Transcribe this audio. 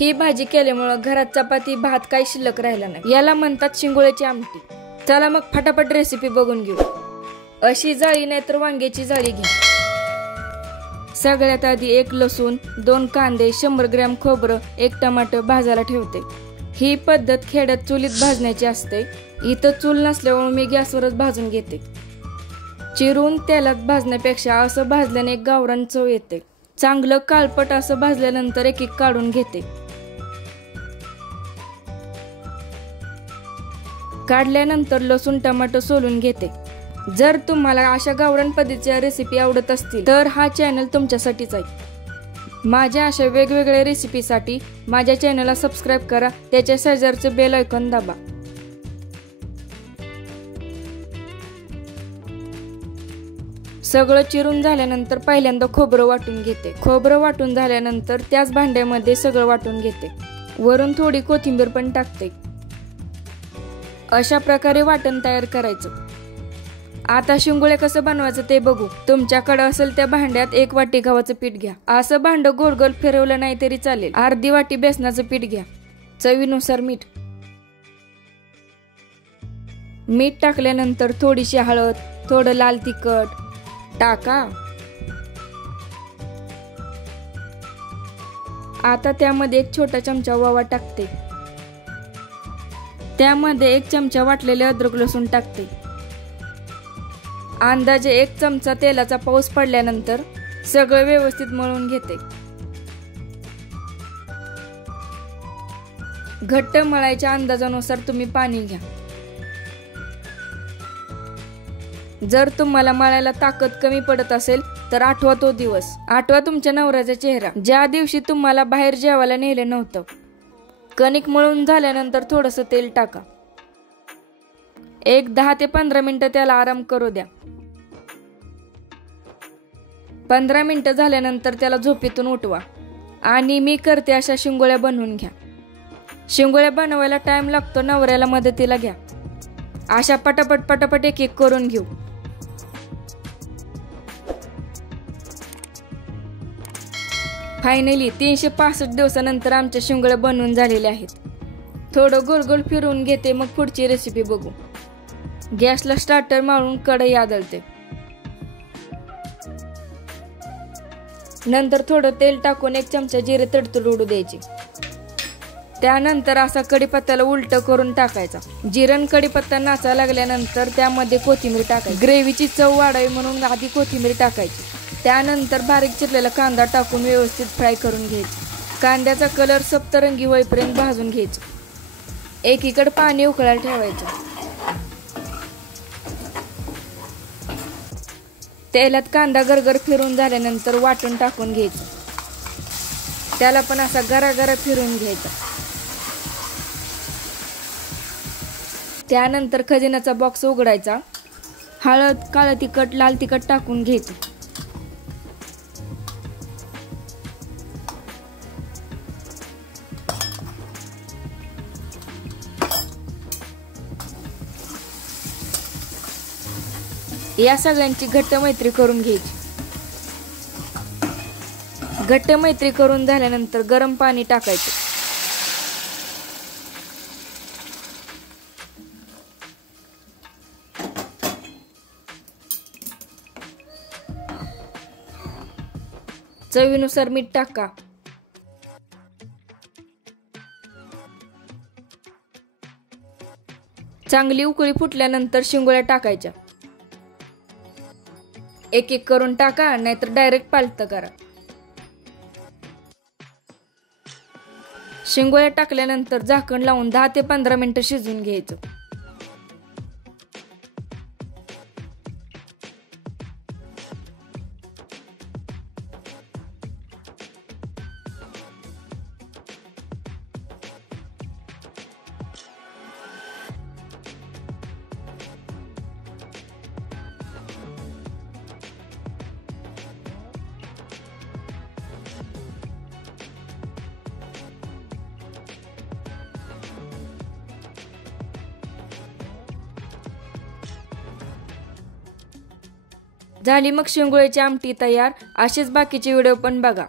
ही भाजी केल्यामुळे घरात चपाती भात काही शिल्लक राहिला नाही। याला म्हणतात शिंगोळ्याची आमटी। चला मग फटाफट रेसिपी बघून घेऊ। अशी जाळी नाही तर वांग्याची जाळी घ्या। सगळ्यात आधी 1 लसूण, 2 कांदे, 100 ग्रॅम खोबरं, 1 टमाटर भाजायला ठेवते। ही पद्धत खेड्यात चुलीत भाजण्याची असते। इथं चूल नसल्यामुळे मी गॅसवरच भाजून घेते। चिरून तेलात भाजण्यापेक्षा असं भाजल्याने एक गावरान चव येते। चांगलं काळपट असं भाजल्यानंतर एक काढून घेते। काढल्यानंतर लसूण टमाटर सोलून घेते। जर तुम्हाला अशा गावरान पद्धतीच्या रेसिपी आवडत असतील तर हा चॅनल तुमच्यासाठीच आहे। माझ्या अशा वेगवेगळ्या रेसिपीसाठी माझ्या चॅनलला सबस्क्राईब करा, त्याच्या शेजारचं बेल आयकॉन दाबा। सगळं चिरून झाल्यानंतर पहिल्यांदा खोबरं वाटून घेते। खोबरं वाटून झाल्यानंतर त्याच भांड्यामध्ये सगळं वाटून घेते। वरून थोडी कोथिंबीर पण टाकते। अशा प्रकारे वाटण तयार करायचं। आता शिंगोळे कसं बनवायचं ते बघू। तुमच्याकडे असेल त्या भांड्यात 1 वाटी गव्हाचं पीठ घ्या। असं भांड गोल गोल फिरवलं नाही तरी चालेल। अर्धी वाटी बेसनाचं पीठ घ्या। चवीनुसार मीठ। मीठ टाकल्यानंतर थोडीशी हळद, थोडं लाल तिखट टाका। आता त्यामध्ये 1 छोटा चमचा ओवा टाकते। त्यामध्ये 1 चमचा वाटलेले अद्रक लसूण टाकते। अंदाजे 1 चमचा तेलाचा पाऊस पडल्यानंतर सगळं व्यवस्थित मळून घेते। घट्ट मळायच्या अंदाजानुसार तुम्ही पाणी घ्या। जर तुम्हाला मळायला ताकद कमी पडत असेल तर आठवा तो दिवस, आठवा तुमच्या नवऱ्याचा चेहरा ज्या दिवशी तुम्हाला बाहेर जेवायला नेले नव्हतं। कणिक मळून झाल्यानंतर थोडंसं तेल टाका। एक 10 ते 15 मिनिटं त्याला आराम करू द्या। 15 मिनिटं झाल्यानंतर त्याला झोपेतून उठवा आणि मी करते अशा शिंगोळ्या बनवून घ्या। शिंगोळ्या बनवायला टाइम लागतो, नवऱ्याला मदतीला घ्या। अशा पटापट पटापट एक करून घेऊ। फायनली 365 दिवसानंतर आमच्या शिंगोळ्या बनवून झालेल्या आहेत। थोडं गोल गोल फिरवून घेते, मग पुढची रेसिपी बघू। गॅसला स्टार्टर मारून कढई आदळते। नंतर थोडं तेल टाकून 1 चमचा जिरे तडतड उडू द्यायचे। त्यानंतर असा कढीपत्त्याला उलट करून टाकायचा। जिरण कढीपत्ता नाचायला लागल्यानंतर त्यामध्ये कोथिंबीर टाकायची। ग्रेव्हीची चव वाढावी म्हणून आधी कोथिंबीर टाकायची। त्यानंतर बारीक चिरलेला कांदा टाकून व्यवस्थित फ्राय करून घ्यायचा। कांद्याचा कलर सप्तरंगी होईपर्यंत भाजून घ्यायचं। एकीकडे पाणी उकळायला ठेवायचं। तेलात कांदा गरगर फिरून झाल्यानंतर वाटण टाकून घ्यायचं। त्याला पण असा गरागरा फिरून घ्यायचा। त्यानंतर खजिन्याचा बॉक्स उघडायचा। हळद, काळं तिखट, लाल तिखट टाकून घ्यायचं। या सगळ्यांची घट्ट मैत्री करून घ्यायची। घट्ट मैत्री करून झाल्यानंतर गरम पाणी टाकायचं। चवीनुसार मीठ टाका। चांगली उकळी फुटल्यानंतर शिंगोळ्या टाकायच्या। एक करून टाका, नाहीतर डायरेक्ट पालत करा। शिंगोळ्या टाकल्यानंतर झाकण लावून 10 ते 15 मिनिटं शिजवून घ्यायचं। झाली मग शिंगोळ्याची आमटी तयार। असेच बाकीचे व्हिडिओ पण बघा।